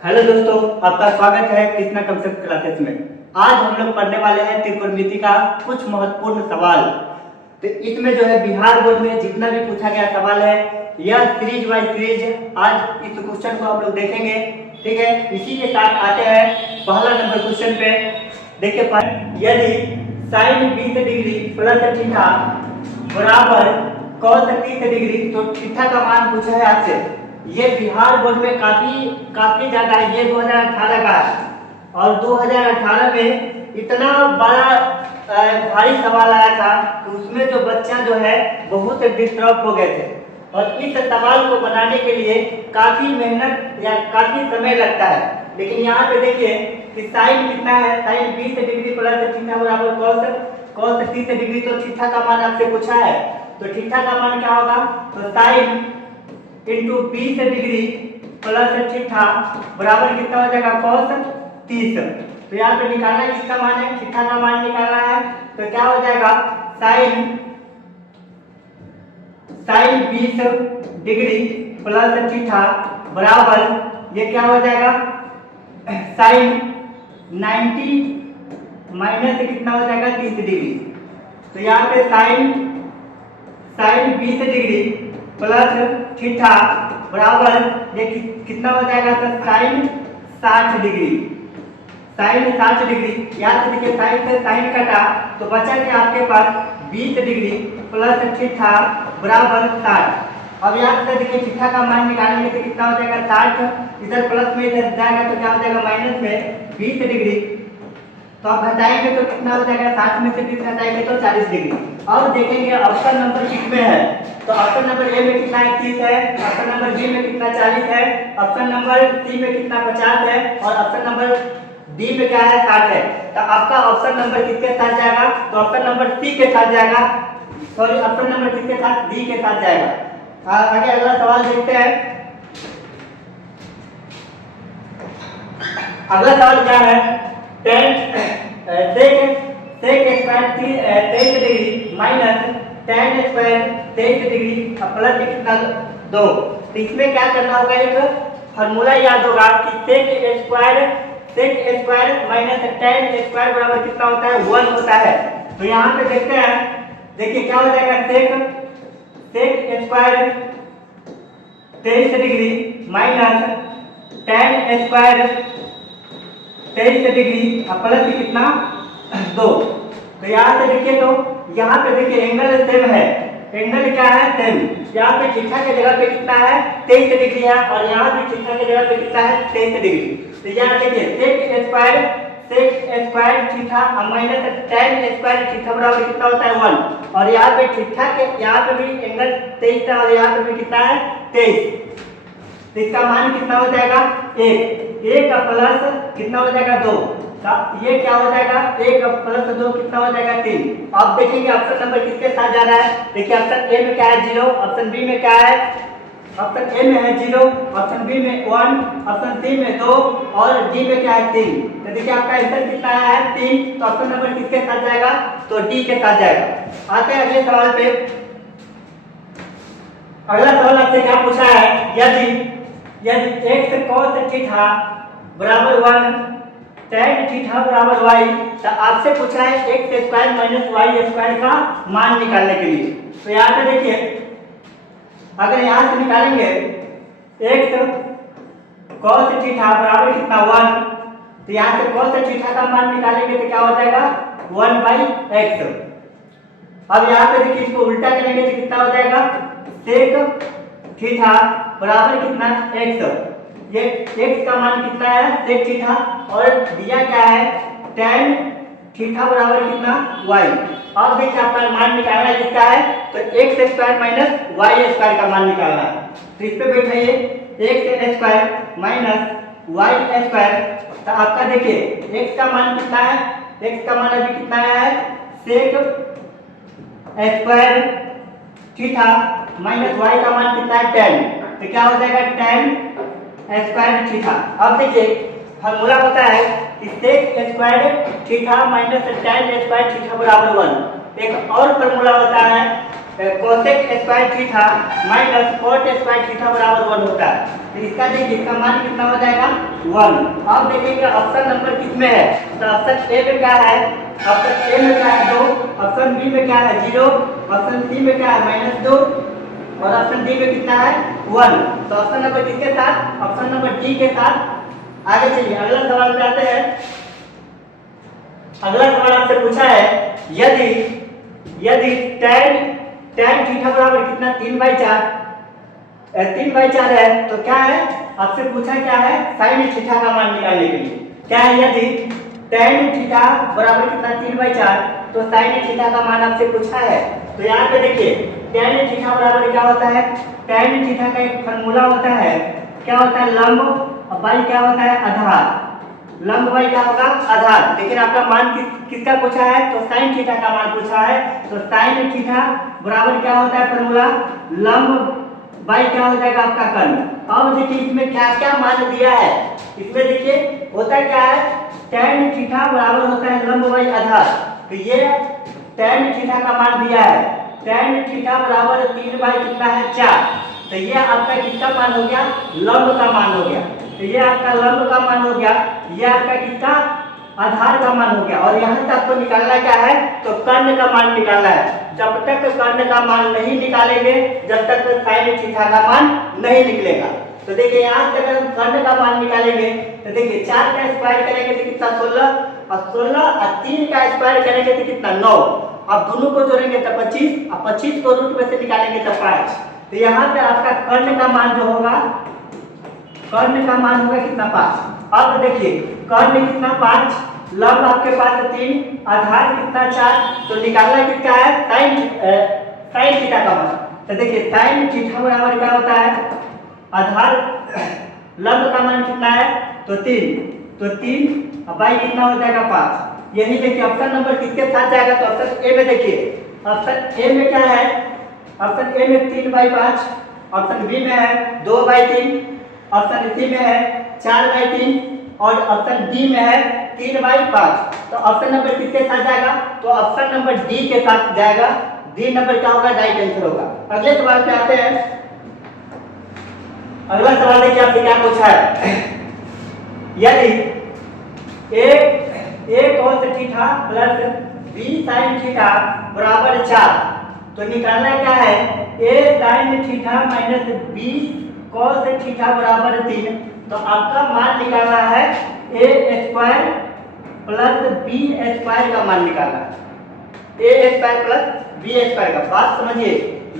Hello दोस्तों, आपका स्वागत है कृष्णा कंसेप्ट क्लासेस में। आज हम लोग पढ़ने वाले हैं त्रिकोणमिति का कुछ महत्वपूर्ण सवाल। तो इसमें जो है बिहार बोर्ड में जितना भी पूछा गया सवाल है, यह सीरीज बाय सीरीज आज इस क्वेश्चन को हम लोग देखेंगे। ठीक है, इसी के साथ आते हैं पहला नंबर क्वेश्चन पे। देखिए, यदि साइन 20 डिग्री प्लस थीटा बराबर कॉस 30 डिग्री, तो थीटा का मान पूछा है आपसे। ये बिहार बोर्ड में काफी ज्यादा है। ये 2018 का है और 2018 में इतना बड़ा भारी सवाल आया था कि उसमें जो बच्चा जो है बहुत डिस्टर्ब हो गए थे। और इस सवाल को बनाने के लिए काफी मेहनत या काफी समय लगता है। लेकिन यहाँ पे देखिए कि साइन कितना है, साइन 20 डिग्री प्लस थीटा बराबर कॉस 30 डिग्री। तो थीटा का मान आपसे पूछा है, तो थीटा का मान क्या होगा? तो sine into 20 degree plus theta बराबर कितना हो जाएगा? कॉस 30। तो यहाँ पे निकालना है किसका मान है? थीटा का मान निकालना है। तो क्या हो जाएगा? साइन 20 डिग्री प्लस थीटा बराबर ये क्या हो जाएगा? साइन 90 माइनस कितना हो जाएगा? 30 डिग्री। तो यहाँ पे साइन 20 डिग्री प्लस थीटा बराबर ये कितना हो जाएगा? तो साइन 60 डिग्री। साइन 60 डिग्री, यहाँ से देखिए साइन से साइन कटा तो बचा क्या आपके पास? 20 डिग्री प्लस थीटा बराबर 60। अब यहाँ से देखिए थीटा का मान निकालेंगे तो कितना हो जाएगा? 60। इधर प्लस में इधर जाएगा तो क्या हो जाएगा? माइनस में 20 डिग्री। तो आप घटाएंगे तो कितना हो जाएगा? 60 में से 20 घटाएंगे तो 40 डिग्री। अब देखेंगे ऑप्शन नंबर किसमें है। तो ऑप्शन नंबर ए में कितना 30 है, ऑप्शन नंबर बी में कितना 40 है, ऑप्शन नंबर सी में कितना 50 है और ऑप्शन नंबर डी में क्या है? 60 है। तो आपका ऑप्शन नंबर किसके साथ जाएगा? तो ऑप्शन नंबर सी के साथ जाएगा। सॉरी, ऑप्शन नंबर किसके साथ? डी के साथ जाएगा। आगे अगला सवाल देखते हैं। अगला सवाल क्या है? Sec square 23 degree minus tan square 23 degree plus कितना 2। तो इसमें क्या करना होगा? एक फॉर्मूला याद होगा कि sec square minus tan square बराबर कितना होता है? 1 होता है। तो यहाँ पे देखते हैं, देखिए क्या हो जाएगा? Sec square 23 degree minus tan square 23 degree plus कितना 2। तो यहाँ से देखिए, तो यहाँ पे देखिए एंगल सेम है। एंगल क्या है? सेम। यहाँ पे थीटा के जगह पे कितना है? 23 डिग्री है और यहाँ भी थीटा के जगह पे कितना है? 23 डिग्री। तो यहाँ देखिए sec square theta minus tan square theta बराबर कितना होता है? 1। और यहाँ पे थीटा के यहाँ पे भी एंगल 23 है और यहाँ पे भी कितना है? 23। तो इसका मान कितना हो जाएगा? 1 का प्लस कितना हो जाएगा? 2। ये क्या हो जाएगा? 1 प्लस 2 कितना हो जाएगा? 3। अब देखेंगे ऑप्शन नंबर किसके साथ जा रहा है। देखिए ऑप्शन ए में क्या है? 0। ऑप्शन बी में क्या है? ऑप्शन ए में है 0, ऑप्शन बी में 1, ऑप्शन सी में 2 और डी में क्या है? 3। तो देखिए आपका आंसर कितना है? 3। तो ऑप्शन नंबर किसके साथ जाएगा? तो डी के साथ जाएगा। आते हैं अगले सवाल पे। अगला सवाल आपसे क्या पूछा है? यदि x cos थीटा बराबर 1 tan थीटा बराबर y, तो आपसे पूछा है x square minus y square का मान निकालने के लिए। तो यहाँ पे देखिए, अगर यहाँ से निकालेंगे x cos थीटा बराबर कितना 1, तो यहाँ से cos थीटा का मान निकालेंगे तो क्या हो जाएगा? 1/x। अब यहाँ पे देखिए इसको उल्टा करेंगे तो कितना हो जाएगा? सेक थीटा बराबर कितना? x। ये x का मान कितना है? Sec theta. और दिया क्या है? tan थीटा बराबर कितना? y। अब देखिए आपका मान निकालना है किसका है? तो x square minus y square का मान निकालना है। तो इस पे बैठाइए x square minus y square. तो आपका देखिए x का मान कितना है? x का मान अभी कितना है? Sec square theta minus y का मान कितना है? tan। तो क्या हो जाएगा? tan square theta. अब देखिए फॉर्मूला होता है कि sec square theta minus tan square theta बराबर 1। एक और फॉर्मूला होता है cosec square theta minus cot square theta बराबर 1 होता है। तो इसका देखिए इसका मान कितना हो जाएगा 1। अब देखेंगे ऑप्शन नंबर किसमें है, तो ऑप्शन ए में क्या है, ऑप्शन ए में क्या है 2, ऑप्शन बी में क्या है 0, ऑप्शन सी में क्या है -2 और ऑप्शन डी में कितना है 1। तो ऑप्शन नंबर किसके साथ, ऑप्शन नंबर डी के साथ। आगे चलिए अगला सवाल पे आते हैं। अगला सवाल आपसे पूछा है यदि यदि tan थीटा बराबर कितना 3/4 3/4 है तो क्या है, आपसे पूछा क्या है sin थीटा का मान निकालने के लिए। क्या है, यदि tan थीटा बराबर कितना 3/4 तो sin थीटा का मान आपसे पूछा है। तो यहाँ पे देखिए tan थीटा बराबर क्या होता है, tan थीटा का एक फार्मूला होता है, क्या होता है लंब और बाई क्या होता है आधार, लंब बाई क्या होगा आधार। लेकिन आपका मान किसका पूछा है, तो sin थीटा का मान पूछा है। तो sin थीटा बराबर क्या होता है फार्मूला लंब बाई क्या हो जाएगा आपका कर्ण। अब देखिए इसमें क्या क्या मान दिया है, इसमें देखिए होता क्या है tan थीटा बराबर होता है लंब बाई आधार। तो ये tan थीटा का मान दिया है, tan थीटा बराबर 3 बाई कितना है 4। तो ये आपका किसका मान हो गया, लंब का मान हो गया। तो ये आपका लंब का मान हो गया, ये आपका किसका आधार का मान हो गया। और यहाँ से आपको निकालना क्या है, तो कर्ण का मान निकालना है। जब तक कर्ण का मान नहीं निकालेंगे जब तक sin थीटा का मान नहीं निकलेगा। तो देखिए यहाँ से अगर हम कर्ण का मान निकालेंगे तो देखिए 4 का स्क्वायर करेंगे तो कितना 16 और 16 और 3 का स्क्वायर करेंगे तो कितना 9। अब दोनों को जोड़ेंगे तो 25 और 25 को रूट में से निकालेंगे तो 5। तो यहाँ पे आपका कर्ण का मान जो होगा, कर्ण का मान होगा कितना 5। अब देखिए कर्ण कितना 5, लंब आपके पास 3, आधार कितना 4। तो निकालना किसका है sin थीटा का मान। तो देखिए sin थीटा बराबर क्या होता है, आधार लंब का मान कितना है तो 3, तो 3 और बाई कितना हो जाएगा 5। यही देखिए ऑप्शन नंबर किसके साथ जाएगा, तो ऑप्शन ए में देखिए ऑप्शन ए में क्या है, ऑप्शन ए में 3/5, ऑप्शन बी में है 2/3, ऑप्शन सी में है 4/3 और ऑप्शन डी में है 3/5। तो ऑप्शन नंबर किसके साथ जाएगा, तो ऑप्शन नंबर डी के साथ जाएगा। डी नंबर क्या होगा, राइट आंसर होगा। अगले सवाल पे आते हैं। अगला सवाल देखिए आपसे क्या पूछा है, यदि a cos theta plus b sin theta बराबर 4 तो निकालना क्या है a sin theta minus b cos theta बराबर 3। तो आपका मान निकालना है a square plus b square का मान निकालना है, a square plus b square का। बात समझिए,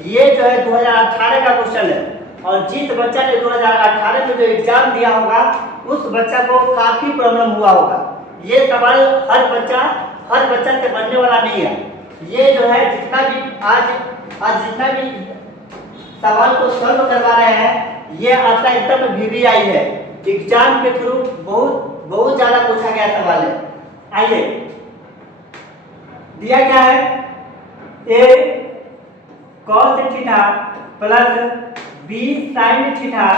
ये जो है 2018 का क्वेश्चन है और जिस बच्चा ने 2018 में जो एग्जाम दिया होगा उस बच्चा को काफी प्रॉब्लम हुआ होगा। ये सवाल हर बच्चा से बनने वाला नहीं है। ये जो है जितना भी आज जितना भी सवाल को सॉल्व करवा रहे हैं ये आपका एकदम VVI है, एग्जाम के थ्रू बहुत ज्यादा पूछा गया सवाल है। आइए दिया क्या है, a cos theta plus b sin theta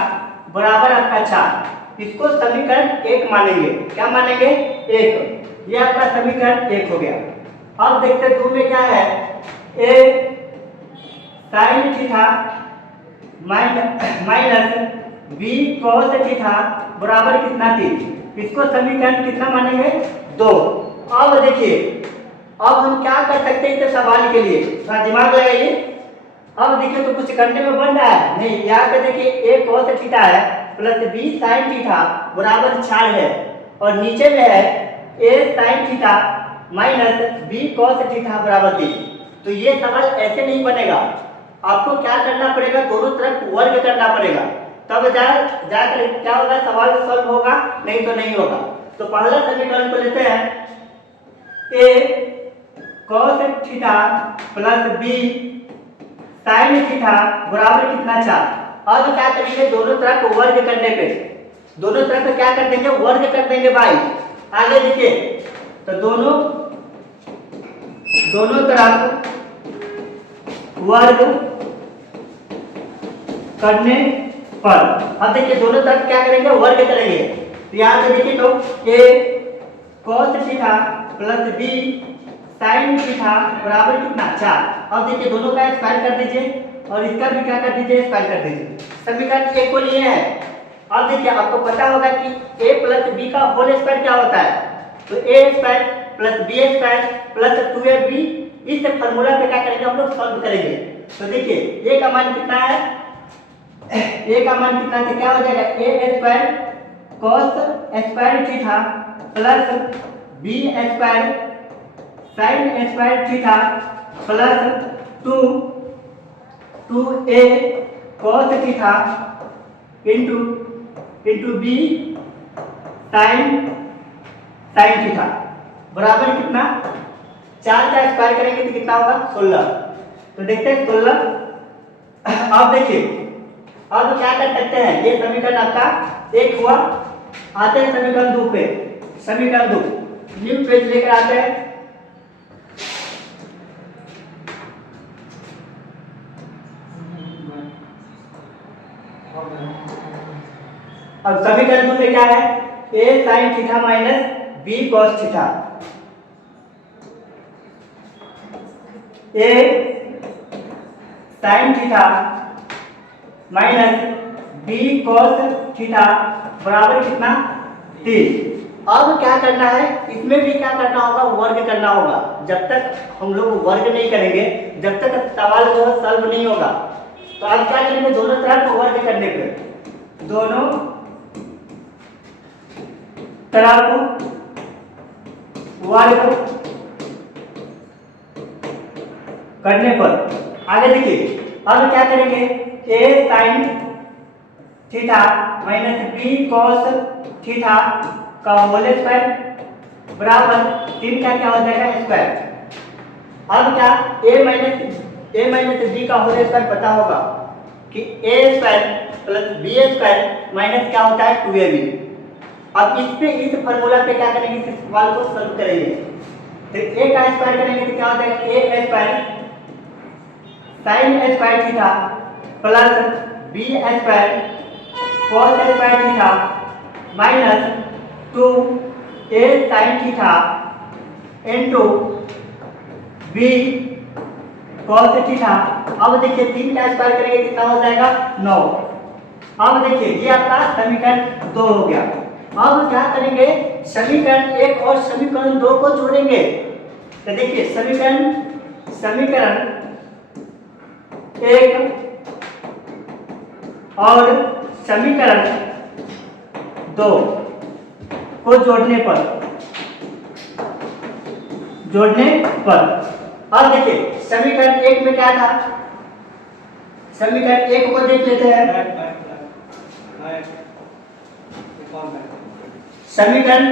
बराबर आपका 4। इसको समीकरण 1 मानेंगे। क्या मानेंगे, 1। ये आपका समीकरण 1 हो गया। अब देखते हैं 2 में क्या है, a sin theta minus b cos theta बराबर कितना 3। इसको समीकरण कितना मानेंगे, 2। अब देखिए अब हम क्या कर सकते हैं इस सवाल के लिए, थोड़ा दिमाग लगाइए। अब देखिए तो कुछ करने में बन रहा है नहीं, यहाँ पे देखिए a cos थीटा है प्लस b sin थीटा बराबर 4 है और नीचे में है a sin theta minus b cos theta बराबर 3। तो ये सवाल ऐसे नहीं बनेगा, आपको क्या करना पड़ेगा, दोनों तरफ वर्ग करना पड़ेगा, तब जाकर क्या होगा सवाल सॉल्व होगा, नहीं तो नहीं होगा। तो पहला समीकरण को लेते हैं, a cos theta plus b sin theta बराबर कितना 4। अब क्या करेंगे, दोनों तरफ वर्ग करने पे दोनों तरफ क्या कर देंगे, वर्ग कर देंगे भाई। आगे देखिए तो दोनों तरफ वर्ग करने पर अब देखिए दोनों तरफ क्या करेंगे, वर्ग करेंगे। तो यहाँ पे देखिए तो a cos theta plus b sine theta बराबर कितना 4। अब देखिए दोनों का स्क्वायर कर दीजिए और इसका भी क्या कर दीजिए, स्क्वायर कर दीजिए। समीकरण ए को लिए है। अब देखिए आपको पता होगा कि a प्लस बी का होल स्क्वायर क्या होता है, तो A square plus B square plus 2ab। इस फार्मूला पे क्या करेंगे हम लोग, सॉल्व करेंगे। तो देखिए a का मान कितना है, a का मान कितना है, क्या हो जाएगा a square cos square theta plus b square sin square theta plus 2a cos theta into b sin theta बराबर कितना 4 का स्क्वायर करेंगे तो कितना होगा 16। तो देखते हैं 16। अब देखिए अब क्या कर सकते हैं, ये समीकरण आपका एक हुआ। आते हैं समीकरण 2 पे। समीकरण 2 न्यू पेज लेकर आते हैं। अब समीकरण 2 में क्या है, a sin theta minus b cos theta, a sin theta minus b cos theta बराबर कितना 3। अब क्या करना है, इसमें भी क्या करना होगा, वर्ग करना होगा। जब तक हम लोग वर्ग नहीं करेंगे, जब तक सवाल जो है सॉल्व नहीं होगा। तो अब क्या करेंगे, दोनों तरफ वर्ग करने पे, दोनों तरफ वर्ग करने पर आगे देखिए अब क्या करेंगे, a sin theta minus b cos theta का होल स्क्वायर बराबर 3 का क्या हो जाएगा स्क्वायर। अब क्या a माइनस b का होल स्क्वायर पता होगा कि a square plus b square minus क्या होता है 2ab। अब इस फार्मूला पे क्या करेंगे, इस सवाल को सॉल्व करेंगे। तो a का स्क्वायर करेंगे तो क्या हो जाएगा a square sin square theta plus b square cos square theta minus 2a sin theta into b cos theta. अब देखिए 3 का स्क्वायर करेंगे कितना हो जाएगा 9। अब देखिए ये आपका समीकरण 2 हो गया। अब क्या kरेंगे, समीकरण 1 और समीकरण 2 को जोड़ेंगे। तो देखिए समीकरण 1 और समीकरण 2 को जोड़ने पर अब देखिए समीकरण 1 में क्या था, समीकरण 1 को देख लेते हैं। समीकरण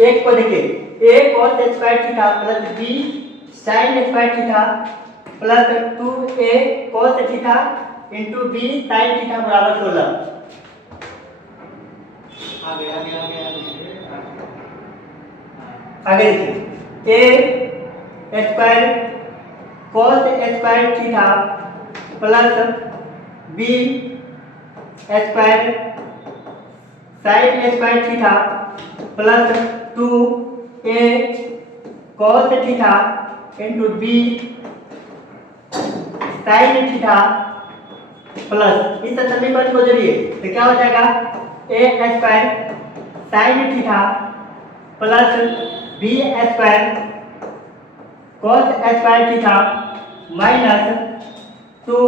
1 को देखिए, a cos square theta plus b sin square theta plus 2a cos theta into b sin theta बराबर 16। आगे देखिए a square cos square theta plus b square sin square theta plus 2a cos theta into b sin theta plus इस समीकरण को जोड़िए तो क्या हो जाएगा a square sin theta plus b square cos square theta minus 2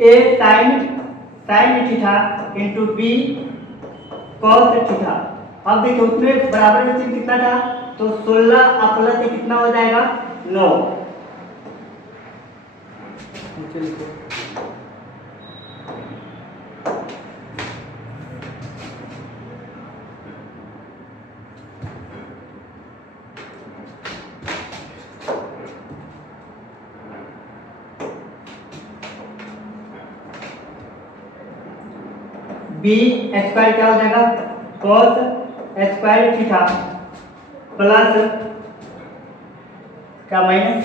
a sin theta into b cos theta. अब देखिए उसमें बराबर में चिन्ह कितना था, तो 16 प्लस से कितना हो जाएगा 9। b स्क्वायर क्या हो जाएगा cos स्क्वायर थीटा प्लस क्या minus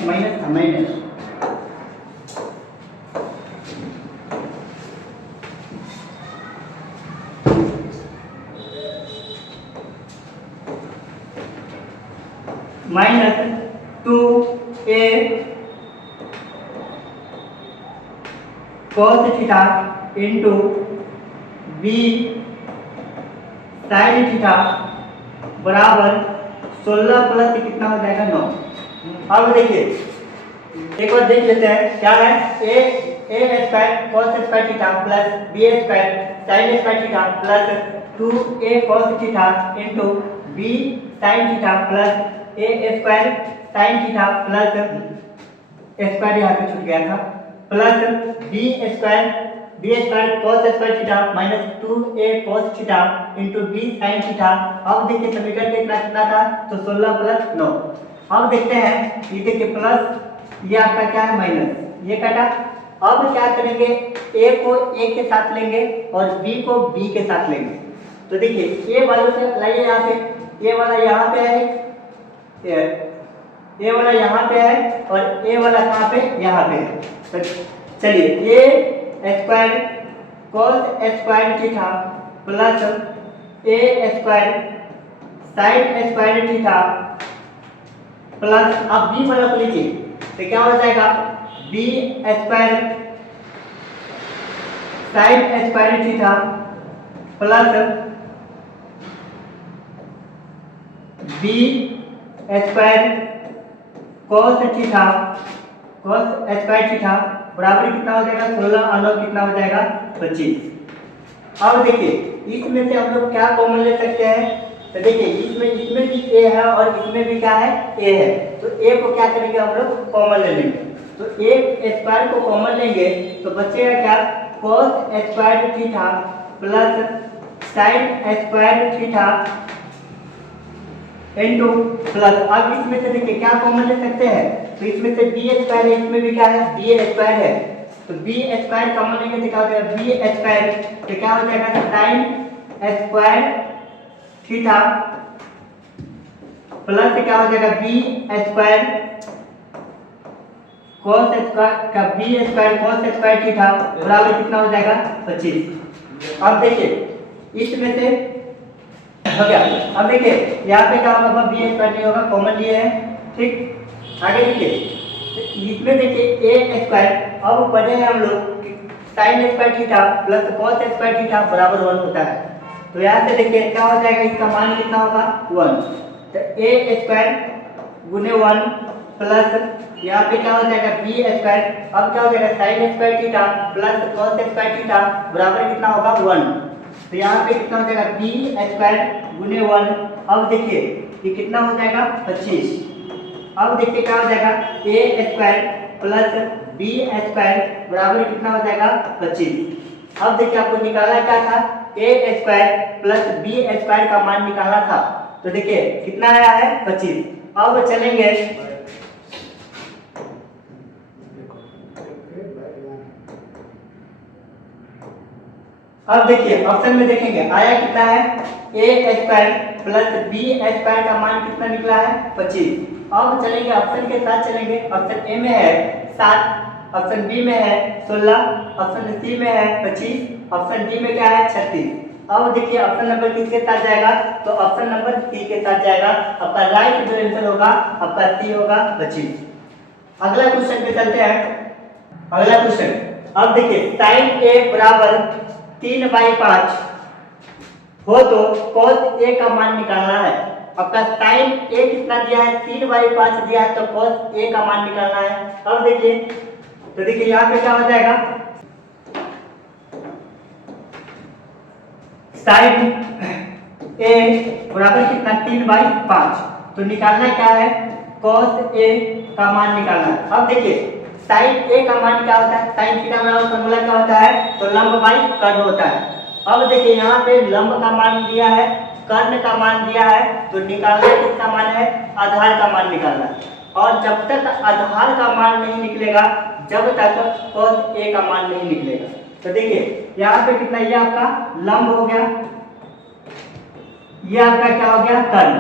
minus 2a cos theta into b sine theta बराबर 16 प्लस कितना हो जाएगा 9। अब देखिए एक बार देख लेते हैं क्या है a square cos square theta plus b square sin square theta plus 2a cos theta into b sin theta plus a square sin theta plus square यहाँ पे छूट गया था plus b square cos square theta minus 2a cos theta into b sin theta. अब देखिए समीकरण कितना कितना था तो 16 प्लस 9। अब देखते हैं ये देखिए प्लस ये आपका क्या है माइनस ये कटा। अब क्या करेंगे a को a के साथ लेंगे और b को b के साथ लेंगे। तो देखिए a वालों से लाइए यहाँ पे a वाला यहाँ पे है a वाला यहाँ पे है और a वाला कहाँ पे यहाँ पे है। तो चलिए a square cos square theta plus a square sin square theta plus अब b वाला को लीजिए तो क्या हो जाएगा b square sin square theta plus b square cos square theta बराबर कितना हो जाएगा 16 और 9 कितना हो जाएगा 25। अब देखिए इसमें से हम लोग क्या कॉमन ले सकते हैं तो देखिए इसमें भी a है और इसमें भी क्या है a है। तो a को क्या करेंगे हम लोग कॉमन ले लेंगे। तो a स्क्वायर को कॉमन लेंगे तो बचेगा क्या cos square theta plus sin square theta into plus अब इसमें से देखिए क्या कॉमन ले सकते हैं तो इसमें से b स्क्वायर है इसमें भी क्या है b स्क्वायर है। तो b स्क्वायर कॉमन लेंगे तो क्या हो जाएगा b स्क्वायर तो क्या हो जाएगा sin स्क्वायर थीटा प्लस क्या हो जाएगा b स्क्वायर cos स्क्वायर का b square cos square theta बराबर कितना हो जाएगा 25। अब देखिए इसमें से हो गया। अब देखिए यहाँ पे क्या होगा b स्क्वायर नहीं होगा कॉमन लिए है ठीक। आगे देखिए इसमें देखिए a स्क्वायर अब पढ़े हैं हम लोग sin square theta plus cos square theta बराबर 1 होता है। तो यहाँ से देखिए क्या हो जाएगा इसका मान कितना होगा 1। तो a स्क्वायर गुने 1 प्लस यहाँ पे क्या हो जाएगा b स्क्वायर अब क्या हो जाएगा sin square theta plus cos square theta बराबर कितना होगा 1। तो यहाँ पे कितना हो जाएगा b स्क्वायर गुने 1। अब देखिए ये कितना हो जाएगा 25। अब देखिए क्या हो जाएगा a square plus b square बराबर कितना हो जाएगा 25। अब देखिए आपको निकालना क्या था a square plus b square का मान निकालना था। तो देखिए कितना आया है 25। अब चलेंगे अब देखिए ऑप्शन में देखेंगे आया कितना है a square plus b square का मान कितना निकला है 25। अब चलेंगे ऑप्शन के साथ चलेंगे। ऑप्शन ए में है 7, ऑप्शन बी में है 16, ऑप्शन सी में है 25, ऑप्शन डी में क्या है 36। अब देखिए ऑप्शन नंबर किसके साथ जाएगा तो ऑप्शन नंबर सी के साथ जाएगा। आपका राइट जो आंसर होगा आपका सी होगा 25। अगला क्वेश्चन पे चलते हैं। अगला क्वेश्चन अब देखिए sin a बराबर 3/5 हो तो cos a का मान निकालना है। आपका sin a कितना दिया है 3/5 दिया है तो cos a का मान निकालना है। अब देखिए तो देखिए यहाँ पे क्या हो जाएगा sin a बराबर कितना 3/5 तो निकालना क्या है cos a का मान निकालना है। अब देखिए sin a का मान क्या होता है sin थीटा में फॉर्मूला क्या होता है तो लंब बाई कर्ण होता है। अब देखिए यहाँ पे लंब का मान दिया है कर्ण का मान दिया है तो निकालना किसका मान है आधार का मान निकालना है। और जब तक आधार का मान नहीं निकलेगा जब तक cos a का मान नहीं निकलेगा। तो देखिए यहाँ पे कितना ये आपका लंब हो गया ये आपका क्या हो गया कर्ण।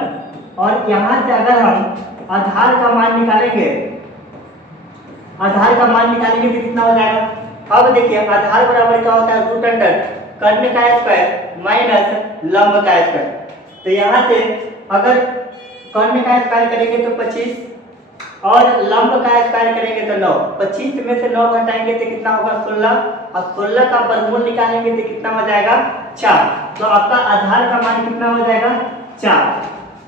और यहाँ से अगर हम आधार का मान निकालेंगे तो कितना हो जाएगा। अब देखिए आधार बराबर क्या होता है रूट अंडर कर्ण का स्क्वायर माइनस लंब का स्क्वायर। तो यहाँ से अगर कर्ण का स्क्वायर करेंगे तो 25 और लंब का स्क्वायर करेंगे तो 9। 25 में से 9 घटाएंगे तो कितना होगा 16 और 16 का वर्गमूल निकालेंगे तो कितना हो जाएगा 4। तो आपका आधार का मान कितना हो जाएगा 4।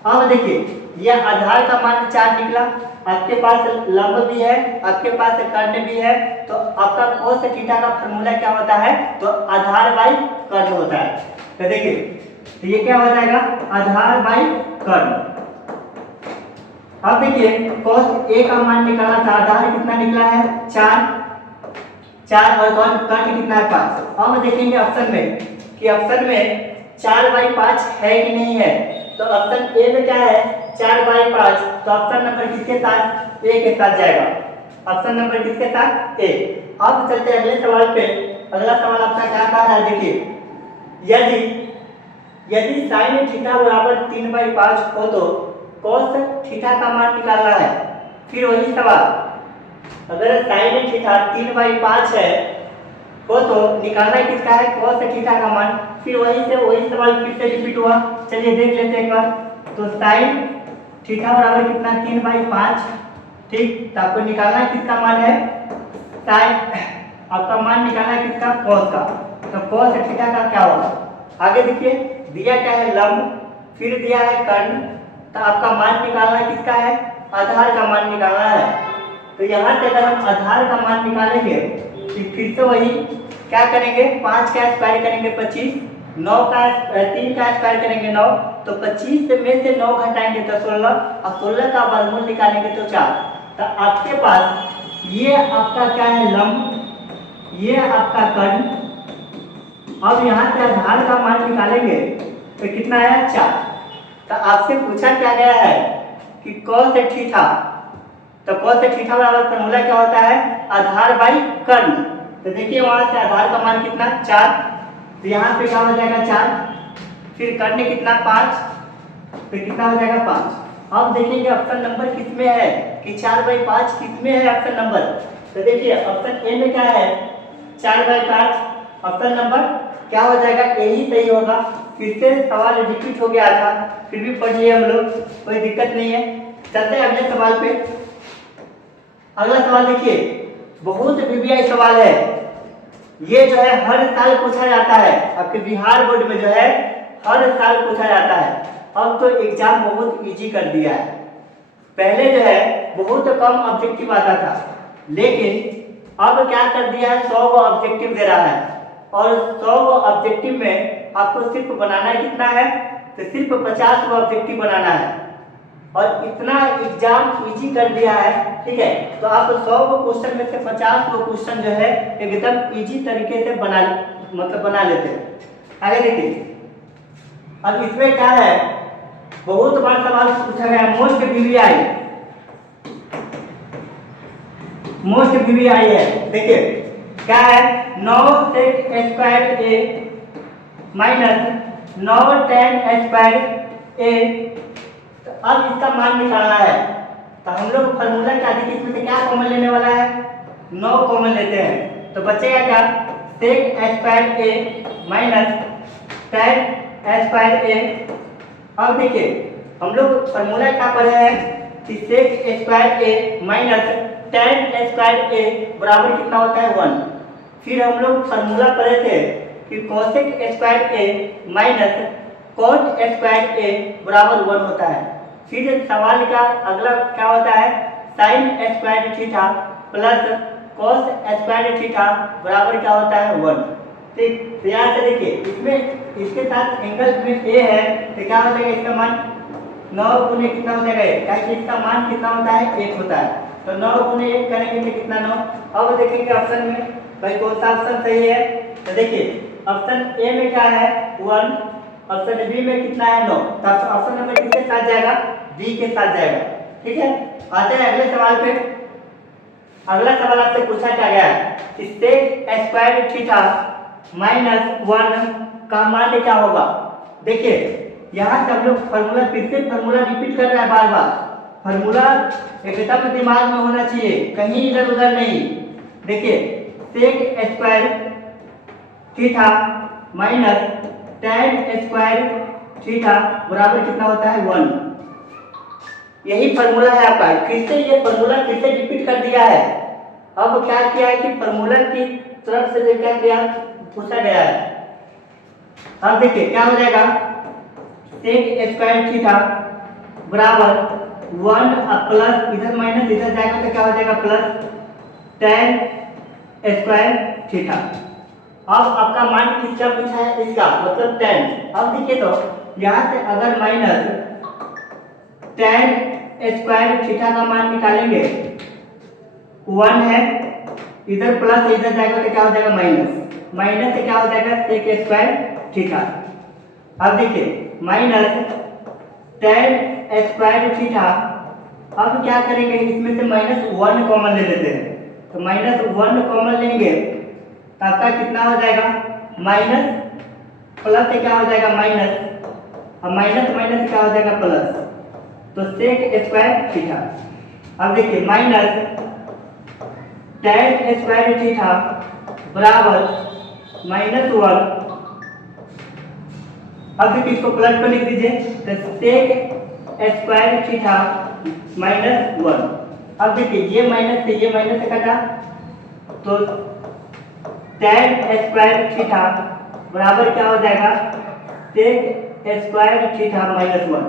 अब देखिए यह आधार का मान 4 निकला, आपके पास लंब भी है, आपके पास कर्ण भी है, तो आपका कोस थीटा का फॉर्मूला क्या होता है तो आधार बाई कर्ण होता है। तो देखिए तो ये क्या हो जाएगा आधार बाई कर्ण। अब देखिए cos A का मान निकाला था, आधार कितना निकला है 4 और कर्ण कितना है 5। अब देखेंगे ऑप्शन में कि ऑप्शन में 4/5 है कि नहीं है। तो ऑप्शन ए में क्या है 4/5, तो ऑप्शन नंबर किसके साथ ए के साथ जाएगा। ऑप्शन नंबर किसके साथ ए। अब चलते हैं अगले सवाल पे। अगला सवाल आपका क्या कहा है देखिए, यदि साइन थीटा बराबर 3/5 हो तो cos थीटा का मान निकालना है। फिर वही सवाल, अगर साइन थीटा 3/5 है हो तो निकालना किसका है cos थीटा का मान। फिर वही सवाल फिर से रिपीट हुआ। चलिए देख लेते हैं एक बार। तो साइन थीटा बराबर कितना 3/5, ठीक। तो आपको निकालना किसका मान है साइन, आपका मान निकालना है किसका cos का। तो cos थीटा का क्या होगा। आगे देखिए दिया क्या है लंब, फिर दिया है कर्ण, तो आपका मान निकालना किसका है आधार का मान निकालना है। तो यहाँ से अगर हम आधार का मान निकालेंगे तो फिर से वही क्या करेंगे 5 का स्क्वायर करेंगे 25, 3 का स्क्वायर करेंगे 9, तो 25 में से 9 घटाएंगे तो 16 और 16 का वर्गमूल निकालेंगे तो 4। तो आपके पास ये आपका क्या है लंब, ये आपका कर्ण। अब यहाँ से आधार का मान निकालेंगे तो कितना है 4। तो आपसे पूछा क्या गया है कि cos थीटा, तो cos थीटा बराबर फॉर्मूला क्या होता है आधार बाई कर्ण। तो देखिए वहां से आधार का मान कितना 4, तो यहाँ पे क्या हो जाएगा 4, फिर कर्ण कितना 5, तो कितना हो जाएगा 5। अब देखेंगे ऑप्शन नंबर किसमें है कि 4/5 किसमें है ऑप्शन नंबर। तो देखिए ऑप्शन ए में क्या है 4/5, ऑप्शन नंबर क्या हो जाएगा यही सही होगा। फिर से सवाल रिपीट हो गया था, फिर भी पढ़ लिए हम लोग, कोई दिक्कत नहीं है। चलते हैं अगले सवाल पे। अगला सवाल देखिए बहुत वीवीआई सवाल है, ये जो है हर साल पूछा जाता है आपके बिहार बोर्ड में, जो है हर साल पूछा जाता है। अब तो एग्जाम बहुत इजी कर दिया है, पहले जो है बहुत कम ऑब्जेक्टिव आता था, लेकिन अब क्या कर दिया है 100 को ऑब्जेक्टिव दे रहा है और 100 ऑब्जेक्टिव में आपको सिर्फ बनाना है कितना है तो सिर्फ 50 ऑब्जेक्टिव बनाना है और इतना एग्जाम इजी कर दिया है, ठीक है। तो आप 100 क्वेश्चन में से 50 क्वेश्चन जो है एकदम इजी तरीके से बना लेते हैं। आगे देखिए अब इसमें क्या है बहुत बार सवाल पूछा गया मोस्ट वीवीआई है। देखिए क्या है 9 sec square a minus 9 tan square a। तो अब इसका मान निकालना है, तो हम लोग फॉर्मूला क्या देखिए इसमें से क्या कॉमन लेने वाला है 9 कॉमन लेते हैं, तो बचेगा क्या sec square a minus tan square a। अब देखिए हम लोग फॉर्मूला क्या पढ़े हैं कि sec square a minus tan square a बराबर कितना होता है 1। फिर हम लोग फॉर्मूला पढ़े थे कि cosec square a minus cot square a बराबर 1 होता है। फिर सवाल का अगला क्या होता है sin square theta plus cos square theta बराबर क्या होता है 1, ठीक। तो यहाँ से देखिए इसमें इसके साथ एंगल में a है तो क्या हो जाएगा इसका मान 9 गुने कितना हो जाएगा, क्योंकि इसका मान कितना होता है 1 होता है, तो 9 गुने 1 करेंगे तो कितना 9। अब देखेंगे ऑप्शन में भाई कौन सा ऑप्शन सही है। तो देखिए ऑप्शन ए में क्या है 1, ऑप्शन बी में कितना है 9, तो ऑप्शन नंबर किसके साथ जाएगा बी के साथ जाएगा, ठीक है। आते हैं अगले सवाल पे। अगला सवाल आपसे पूछा क्या गया है कि sec स्क्वायर थीटा माइनस 1 का मान क्या होगा। देखिए यहाँ से हम लोग फॉर्मूला फिर से फॉर्मूला रिपीट कर रहे हैं बार बार, फॉर्मूला एकदम दिमाग में होना चाहिए, कहीं इधर उधर नहीं। देखिए sec square theta minus tan square theta बराबर कितना होता है 1। यही फार्मूला है आपका, फिर से ये फार्मूला फिर से रिपीट कर दिया है। अब क्या किया है कि फार्मूला की तरफ से क्या किया, पूछा गया है। अब देखिए क्या हो जाएगा, सेक स्क्वायर थीटा बराबर 1 प्लस इधर माइनस इधर जाएगा तो क्या हो जाएगा प्लस tan स्क्वायर थीटा। अब आपका मान किसका पूछा है, इसका मतलब tan। अब देखिए तो यहाँ से अगर माइनस tan स्क्वायर थीटा का मान निकालेंगे 1 है, इधर प्लस इधर जाएगा तो क्या हो जाएगा माइनस, माइनस से क्या हो जाएगा सेक स्क्वायर थीटा। अब देखिए माइनस tan स्क्वायर थीटा, अब क्या करेंगे इसमें से -1 कॉमन ले लेते हैं, तो -1 कॉमन लेंगे तो आपका कितना हो जाएगा माइनस, प्लस से क्या हो जाएगा माइनस, और माइनस माइनस से क्या हो जाएगा प्लस, तो सेक स्क्वायर थीटा। अब देखिए माइनस tan स्क्वायर थीटा बराबर -1। अब देखिए इसको प्लस पर लिख दीजिए, तो सेक स्क्वायर थीटा -1। अब देखिए ये माइनस से कटा, तो tan स्क्वायर थीटा बराबर क्या हो जाएगा सेक स्क्वायर थीटा -1।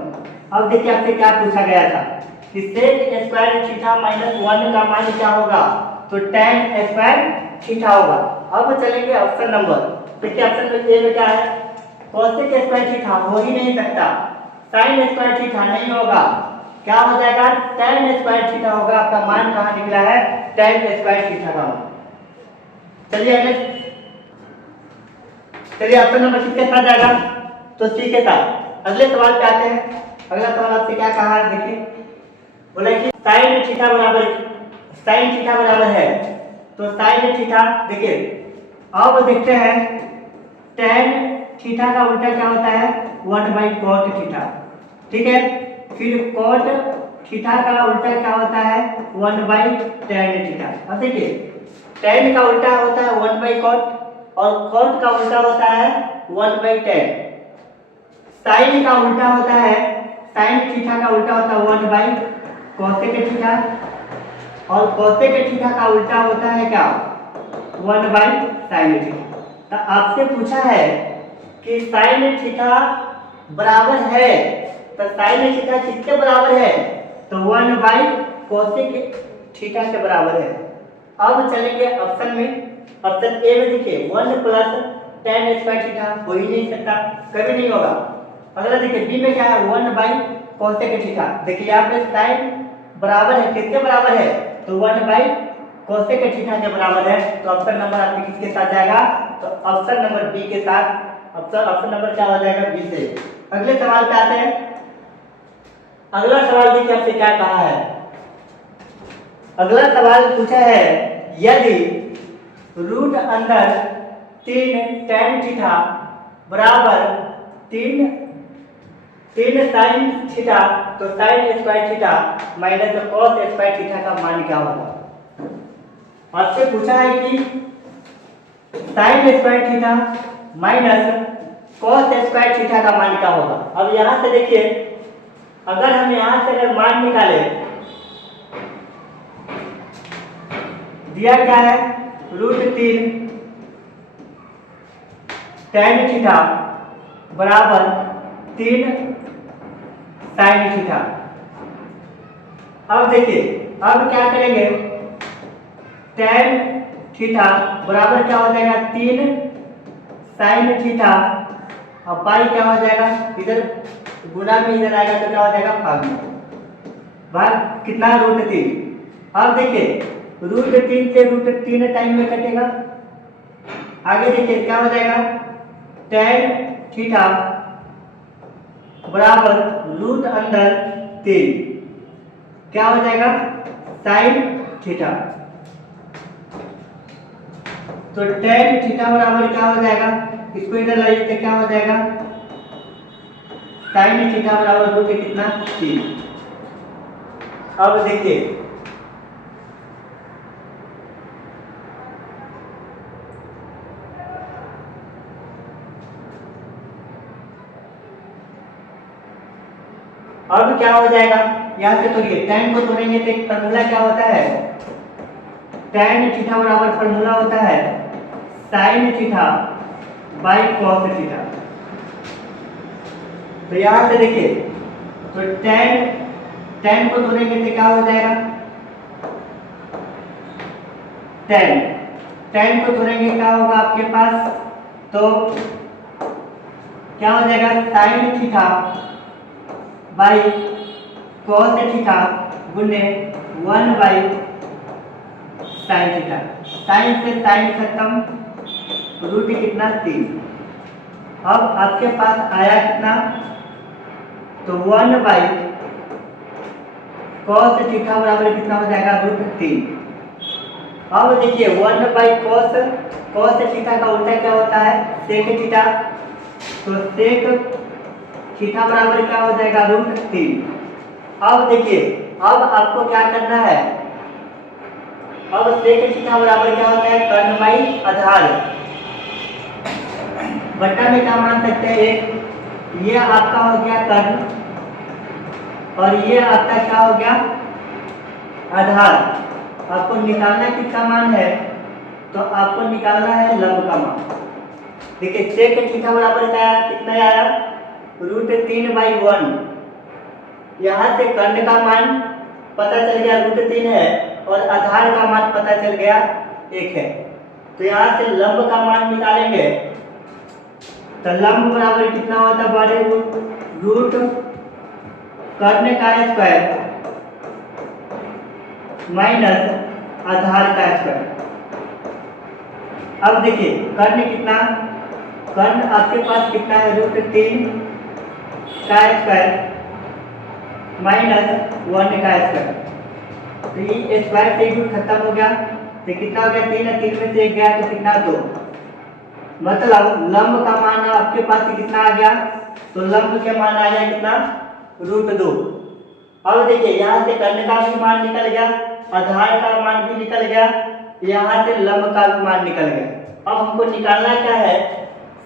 अब देखिए आपसे क्या पूछा गया था कि सेक स्क्वायर थीटा -1 का मान क्या होगा, तो tan स्क्वायर थीटा होगा। अब चलेंगे ऑप्शन नंबर, देखिए ऑप्शन नंबर ए में क्या है, कोसेक स्क्वायर थीटा हो ही नहीं सकता, साइन स्क्वायर थीटा नहीं होगा, क्या हो जाएगा tan स्क्वायर थीटा होगा। आपका मान कहाँ निकला है, tan स्क्वायर थीटा का मान। चलिए अगले, चलिए ऑप्शन नंबर किसके साथ जाएगा, तो सी के साथ। अगले सवाल पे आते हैं। अगला सवाल आपसे क्या कहा है, देखिए बोला कि साइन थीटा बराबर है, तो साइन थीटा देखिए अब देखते हैं tan थीटा का उल्टा क्या होता है 1/cot थीटा, ठीक है। फिर cot थीटा का उल्टा क्या होता है 1/tan थीटा। अब देखिए tan का उल्टा होता है 1/cot और cot का उल्टा होता है 1/tan। sin का उल्टा होता है, sin थीटा का उल्टा होता है 1/cosec थीटा और cosec थीटा का उल्टा होता है क्या 1/sin थीटा। तो आपसे पूछा है कि sin थीटा बराबर है, तो sin थीटा किसके बराबर है, तो 1/cosec थीटा के बराबर है। अब चलेंगे ऑप्शन में, ऑप्शन ए में देखिए 1 प्लस tan स्क्वायर थीटा हो ही नहीं सकता, कभी नहीं होगा। अगला देखिए बी में क्या है 1/cosec थीटा, देखिए यहाँ पे sin बराबर है, किसके बराबर है, तो 1/cosec थीटा के बराबर है। तो ऑप्शन नंबर आपके किसके साथ जाएगा, तो ऑप्शन नंबर बी के साथ। ऑप्शन नंबर क्या हो जाएगा बी से। अगले सवाल पे आते हैं। अगला सवाल देखिए आपसे क्या कहा है, अगला सवाल पूछा है यदि रूट अंदर 3 tan थीटा बराबर 3 sin थीटा, तो sin square theta minus cos square theta का मान क्या होगा। आपसे पूछा है कि sin square theta minus cos square theta का मान क्या होगा। अब यहाँ से देखिए अगर हम यहाँ से अगर मान निकाले, दिया क्या है √3 tan थीटा बराबर 3 sin थीटा। अब देखिए अब क्या करेंगे, tan थीटा बराबर क्या हो जाएगा 3 sin थीटा और पाई क्या हो जाएगा, इधर गुना में इधर आएगा तो क्या हो जाएगा भाग में, भाग कितना √3। अब देखिए √3 से √3 टाइम में कटेगा। आगे देखिए क्या हो जाएगा tan थीटा बराबर रूट अंदर 3 क्या हो जाएगा sin थीटा। तो tan थीटा बराबर क्या हो जाएगा, इसको इधर लाइए तो क्या हो जाएगा sin थीटा बराबर रूट कितना 3। अब देखिए अब क्या हो जाएगा, यहाँ से तोड़िए, tan को तोड़ेंगे तो एक फार्मूला क्या होता है, tan थीटा बराबर फार्मूला होता है sin theta by cos theta. तो यहाँ से देखिए, तो tan को तोड़ेंगे तो क्या हो जाएगा, tan को तोड़ेंगे क्या होगा आपके पास, तो क्या हो जाएगा sin theta by cos theta गुने 1 बाई sin थीटा। sin से sin खत्म, रूट कितना 3। अब आपके पास आया कितना, तो 1 बाई cos थीटा बराबर कितना हो जाएगा, रूट 3। अब देखिए 1 बाई cos थीटा का उल्टा क्या होता है, sec थीटा। तो sec थीटा बराबर क्या हो जाएगा, रूट 3। अब देखिए, अब आपको क्या करना है, अब sec थीटा बराबर क्या होता है, कर्ण बाई आधार, बट्टा में क्या मान सकते हैं, एक ये आपका हो गया कर्ण और ये आपका क्या हो गया, आधार। आपको निकालना किसका मान है, तो आपको निकालना है लंब का मान। देखिए sec थीटा बराबर कितना आया, रूट 3 बाई 1। यहाँ से कर्ण का मान पता चल गया रूट 3 है और आधार का मान पता चल गया 1 है। तो यहाँ से लंब का मान निकालेंगे, तो लंब बराबर कितना होता है, बड़े रूट कर्ण का स्क्वायर माइनस आधार का स्क्वायर। अब देखिए कर्ण कितना, कर्ण आपके पास कितना है, रूट 3 का स्क्वायर माइनस 1 का स्क्वायर। तो ये स्क्वायर से रूट खत्म हो गया, तो कितना हो गया, 3 है, 3 में से 1 गया तो कितना, 2। मतलब लंब का मान आपके पास कितना आ गया, तो लंब के मान आ गया कितना, रूट 2। अब देखिए यहाँ से कर्ण का भी मान निकल गया, आधार का मान भी निकल गया, यहाँ से लंब का भी मान निकल गया। अब हमको निकालना क्या है,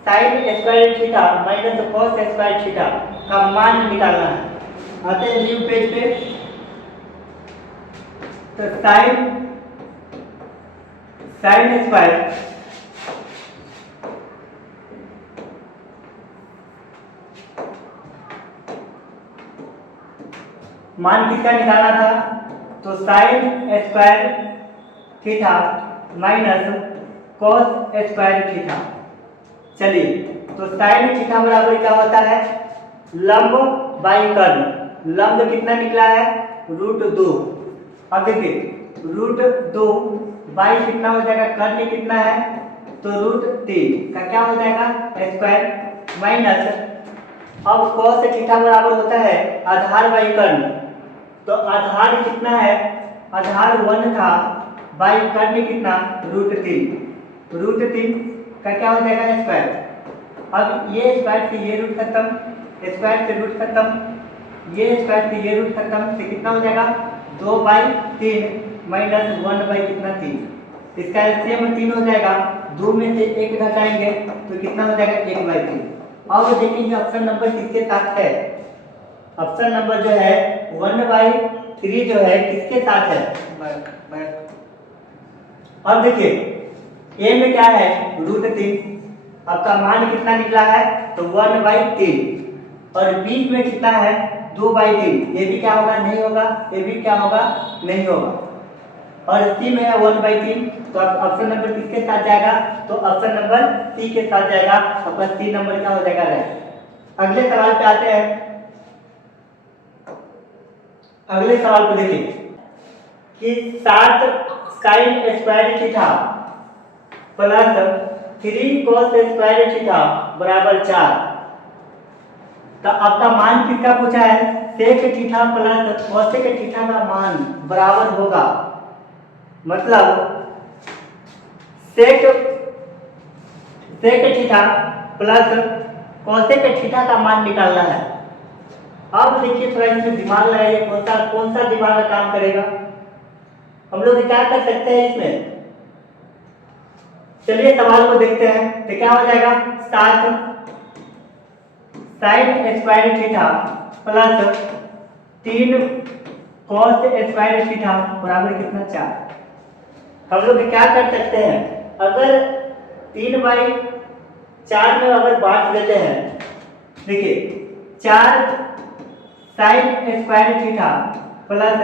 sin square theta minus cos square theta का मान निकालना है। आते हैं न्यू पेज पे, तो sin स्क्वायर मान किसका निकालना था, तो sin square theta minus cos square theta. चलिए तो sin थीटा बराबर क्या होता है, लंब बाई कर्ण। लंब कितना निकला है, रूट 2। अब देखिए रूट 2 बाई कितना हो जाएगा, कर्ण कितना है, तो रूट 3 का क्या हो जाएगा, स्क्वायर माइनस, अब cos थीटा बराबर होता है आधार बाई कर्ण। तो आधार कितना है, आधार 1 था बाई कर्ण कितना, रूट 3। रूट 3 का क्या हो जाएगा, स्क्वायर। अब ये स्क्वायर से ये रूट खत्म, स्क्वायर से रूट खत्म, ये स्क्वायर से ये रूट खत्म, तो कितना हो जाएगा, 2 बाई 3 माइनस 1 बाई कितना, 3। इसका एलसीएम 3 हो जाएगा, 2 में से 1 घटाएंगे तो कितना हो जाएगा, 1 बाई 3। अब देखेंगे ऑप्शन नंबर किसके साथ है, ऑप्शन नंबर जो है 1/3 जो है किसके साथ है। अब देखिए ए में क्या है, रूट 3, आपका मान कितना निकला है, तो 1/3। और बी में कितना है, 2/3। ये भी क्या होगा, नहीं होगा, ये भी क्या होगा, नहीं होगा। और सी में है 1/3, तो ऑप्शन नंबर किसके साथ जाएगा, तो ऑप्शन नंबर सी के साथ जाएगा। आपका सी नंबर क्या हो जाएगा, राइट। अगले सवाल पे आते हैं। अगले सवाल को देखिए कि 7 sin square theta plus 3 cos square theta बराबर 4। तो आपका मान किसका पूछा है, sec theta plus cos theta का मान बराबर होगा, मतलब sec theta plus cos theta का मान निकालना है। अब देखिए थोड़ा इसमें दिमाग लगाइए, कौन सा दिमाग का काम करेगा। हम लोग क्या कर सकते हैं इसमें, चलिए सवाल को देखते हैं। तो क्या हो जाएगा, 7 sin square theta plus 3 cos square theta बराबर कितना 4। हम लोग क्या कर सकते हैं, अगर 3/4 में अगर बांट देते हैं, देखिए 4 sign square theta plus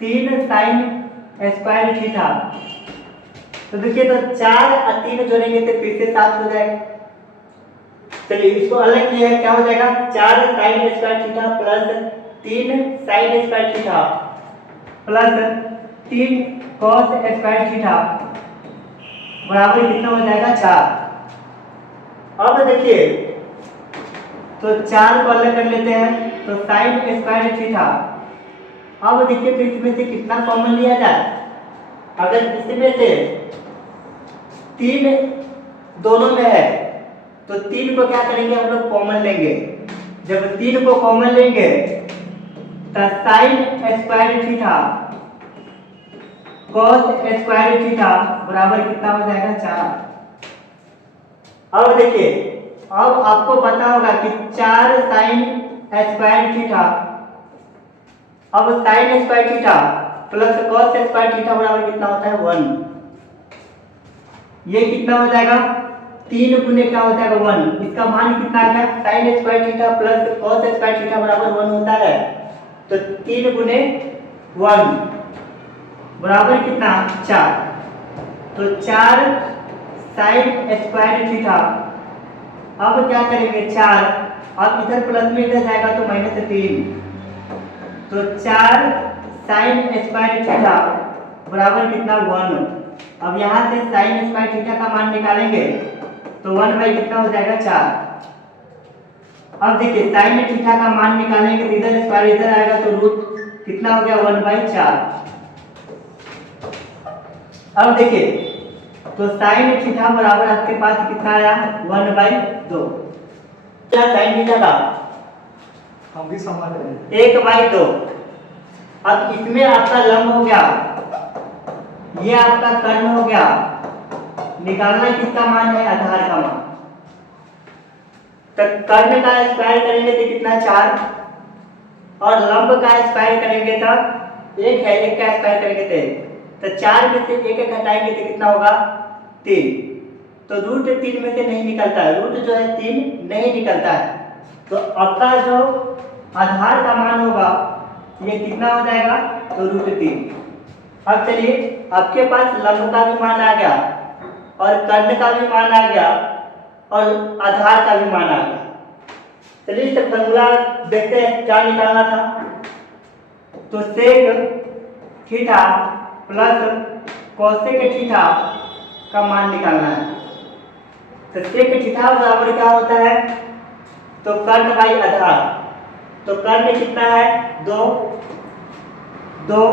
3 sign square theta, तो देखिए तो 4 और 3 जोड़ेंगे तो फिर से 7 हो जाएगा। चलिए इसको अलग किया है, क्या हो जाएगा 4 sign square theta plus 3 sign square theta plus 3 cos square theta बराबर कितना हो जाएगा 4। अब देखिए तो 4 को अलग कर लेते हैं, तो साइन स्क्वायर थीटा। अब देखिए तो इसमें से कितना कॉमन लिया जाए, अगर इसमें से 3 दोनों में है तो 3 को क्या करेंगे हम लोग कॉमन लेंगे। जब 3 को कॉमन लेंगे तो sign square theta cos square theta बराबर कितना हो जाएगा 4। अब देखिए अब आपको पता होगा कि 4 साइन स्क्वायर थीटा, अब sign square theta plus cos square theta बराबर कितना होता है 1। ये कितना हो जाएगा 3 गुने क्या हो जाएगा 1। इसका मान कितना आ गया, sign square theta plus cos square theta बराबर 1 होता है, तो 3 गुने 1 बराबर कितना 4। तो 4 साइन स्क्वायर थीटा, अब क्या करेंगे 4, अब इधर प्लस में इधर जाएगा तो -3, तो 4 साइन स्क्वायर थीटा बराबर कितना 1। अब यहाँ से साइन स्क्वायर थीटा का मान निकालेंगे तो 1 कितना हो जाएगा 4। अब देखिए साइन थीटा का मान निकालेंगे तो इधर स्क्वायर इधर आएगा तो रूट कितना हो गया 1/4। अब देखिए तो साइन थीटा बराबर आपके पास कितना आया 1/2। क्या साइन थीटा का हम भी समझ रहे हैं 1/2। अब इसमें आपका लंब हो गया, ये आपका कर्ण हो गया, निकालना किसका मान है आधार का मान। तो कर्ण का स्क्वायर करेंगे तो कितना 4, और लंब का स्क्वायर करेंगे तो 1 है, 1 का स्क्वायर करेंगे तो 4 में से 1 घटाएंगे तो कितना होगा 3। तो रूट 3 में से नहीं निकलता है, रूट जो है 3 नहीं निकलता है, तो आपका जो आधार का मान होगा ये कितना हो जाएगा तो √3। अब चलिए आपके पास लंब का भी मान आ गया और कर्ण का भी मान आ गया और आधार का भी मान आ गया। चलिए इससे फॉर्मूला देखते हैं क्या निकालना था। तो sec theta plus cosec theta का मान निकालना है। तो सेक थीटा बराबर क्या होता है, तो कर्ण बाई आधार, तो कर्ण कितना है 2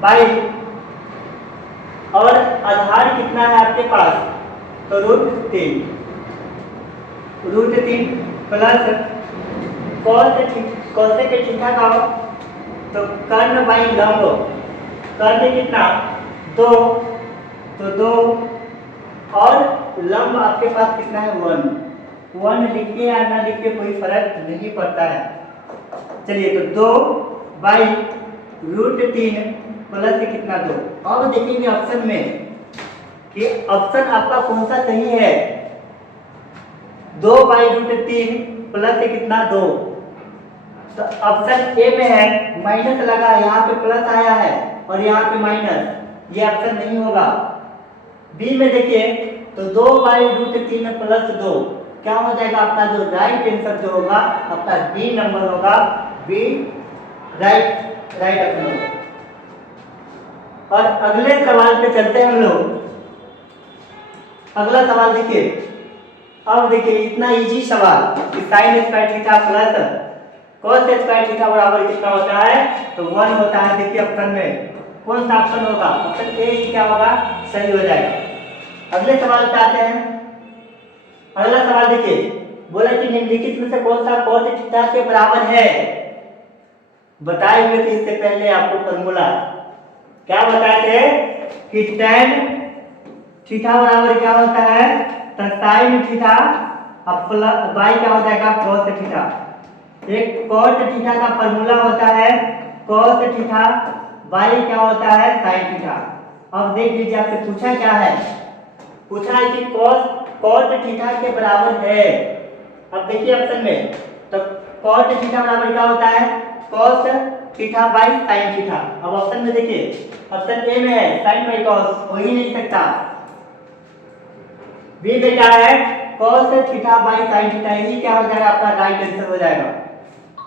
बाई, और आधार कितना है आपके पास तो √3 प्लस कोसेक थीटा का, तो कर्ण बाई लंब, कर्ण कितना 2, तो 2 और लंब आपके पास कितना है 1 लिखिए या ना लिखिए कोई फर्क नहीं पड़ता है। चलिए तो 2/√3 प्लस कितना 2। अब देखेंगे ऑप्शन में कि ऑप्शन आपका कौन सा सही है। 2/√3 प्लस कितना 2, तो ऑप्शन ए में है, माइनस लगा, यहाँ पे प्लस आया है और यहाँ पे माइनस, ये ऑप्शन नहीं होगा। बी में देखिए तो 2/√3 प्लस 2 क्या हो जाएगा, आपका जो राइट आंसर जो होगा आपका बी नंबर होगा, बी राइट ऑप्शन। और अगले सवाल पे चलते हैं हम लोग। अगला सवाल देखिए, अब देखिए इतना इजी सवाल कि sign square theta plus cos square theta बराबर कितना होता है तो 1 होता है। देखिए ऑप्शन में कौन सा ऑप्शन होगा, ऑप्शन ए ही क्या होगा सही हो जाएगा। अगले सवाल पे आते हैं। अगला सवाल देखिए, बोला कि निम्नलिखित में से कौन सा कॉस थीटा के बराबर है। बताए हुए थे इससे पहले आपको फॉर्मूला, क्या बताए थे कि tan थीटा बराबर क्या होता है तो साइन थीटा अब प्लस बाई क्या हो जाएगा cos थीटा। एक cot थीटा का फॉर्मूला होता है cos थीटा बाई क्या होता है sin थीटा। अब देख लीजिए आपसे पूछा क्या है, पूछा है कि cot थीटा के बराबर है। अब देखिए ऑप्शन में, तो cot थीटा बराबर क्या होता है cos theta by sin theta. अब ऑप्शन में देखिए, ऑप्शन ए में है sin बाई cos, हो ही नहीं सकता। बी में क्या है cos theta by sin theta, यही क्या हो जाएगा आपका राइट आंसर हो जाएगा।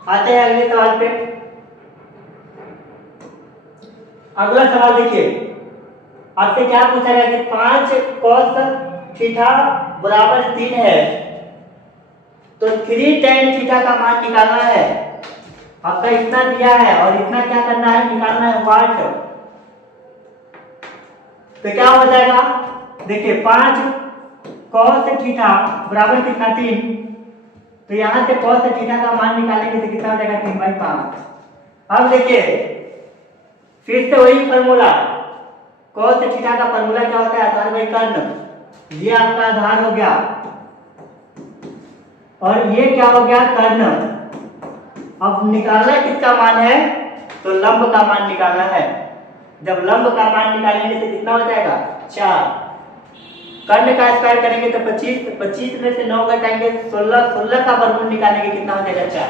आते हैं अगले सवाल पे। अगला सवाल देखिए, आपसे क्या पूछा गया कि 5 cos थीटा बराबर 3 है, तो 3 tan थीटा का मान निकालना है। आपका इतना दिया है और इतना क्या करना है, निकालना है वाट। तो क्या हो जाएगा, देखिए 5 cos थीटा बराबर कितना 3, तो यहां से cos थीटा का मान निकालेंगे तो कितना हो जाएगा 3/5। अब देखिए फिर से वही फार्मूला, cos थीटा का फार्मूला क्या होता है आधार बाई कर्ण। ये आपका आधार हो गया और ये क्या हो गया कर्ण। अब निकालना किसका मान है, तो लंब का मान निकालना है। जब लंब का मान निकालेंगे तो कितना हो जाएगा 4। कर्ण का स्क्वायर करेंगे तो 25, 25 में से 9 घटाएंगे 16, 16 का वर्गमूल निकालेंगे कितना हो जाएगा 4।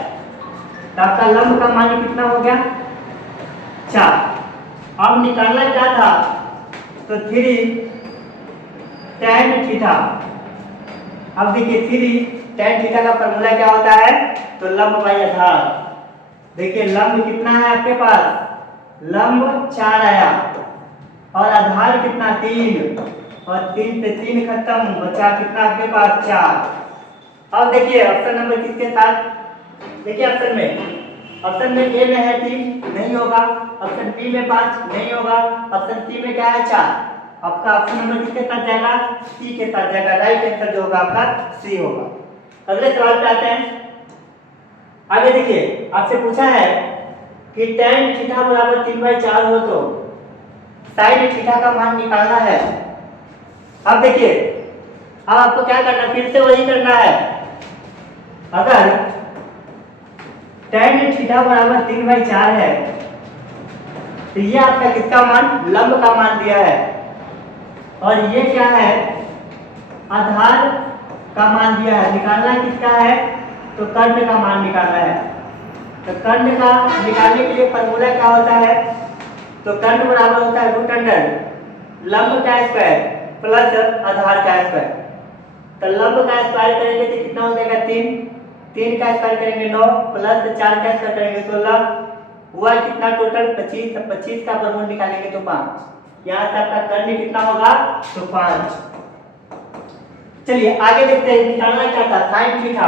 तो आपका लंब का मान कितना हो गया 4। अब निकालना क्या था, तो 3 tan थीटा। अब देखिए 3 tan थीटा का फॉर्मूला क्या होता है, तो लंब बाई आधार। देखिए लंब कितना है आपके पास, लंब 4 आया और आधार कितना 3, और 3 से 3 खत्म, बचा कितना आपके पास 4। अब देखिए ऑप्शन नंबर किसके साथ, देखिए ऑप्शन में ए में है 3 नहीं होगा, ऑप्शन बी में 5 नहीं होगा, ऑप्शन सी में क्या है 4। आपका ऑप्शन नंबर किसके साथ जाएगा, सी के साथ जाएगा। राइट आंसर जो होगा आपका सी होगा। अगले सवाल पे आते हैं। आगे देखिए आपसे पूछा है कि tan थीटा बराबर 3/4 हो तो sin थीटा का मान निकालना है। अब देखिए, अब आपको क्या करना है, फिर से वही करना है। अगर tan थीटा बराबर 3/4 है तो ये आपका किसका मान, लंब का मान दिया है, और ये क्या है आधार का मान दिया है। निकालना किसका है, तो कर्ण का मान निकालना है। तो कर्ण का निकालने के लिए फॉर्मूला क्या होता है, तो कर्ण बराबर होता है √अंडर लंब का स्क्वायर प्लस आधार का स्क्वायर। तो लंब का स्क्वायर करेंगे तो कितना हो जाएगा 3, 3 का स्क्वायर करेंगे 9, प्लस 4 का स्क्वायर करेंगे 16, हुआ कितना टोटल 25। 25 का वर्गमूल निकालेंगे तो 5। यहाँ से आपका कर्ण कितना होगा, तो 5। चलिए आगे देखते हैं, निकालना क्या था sin थीटा।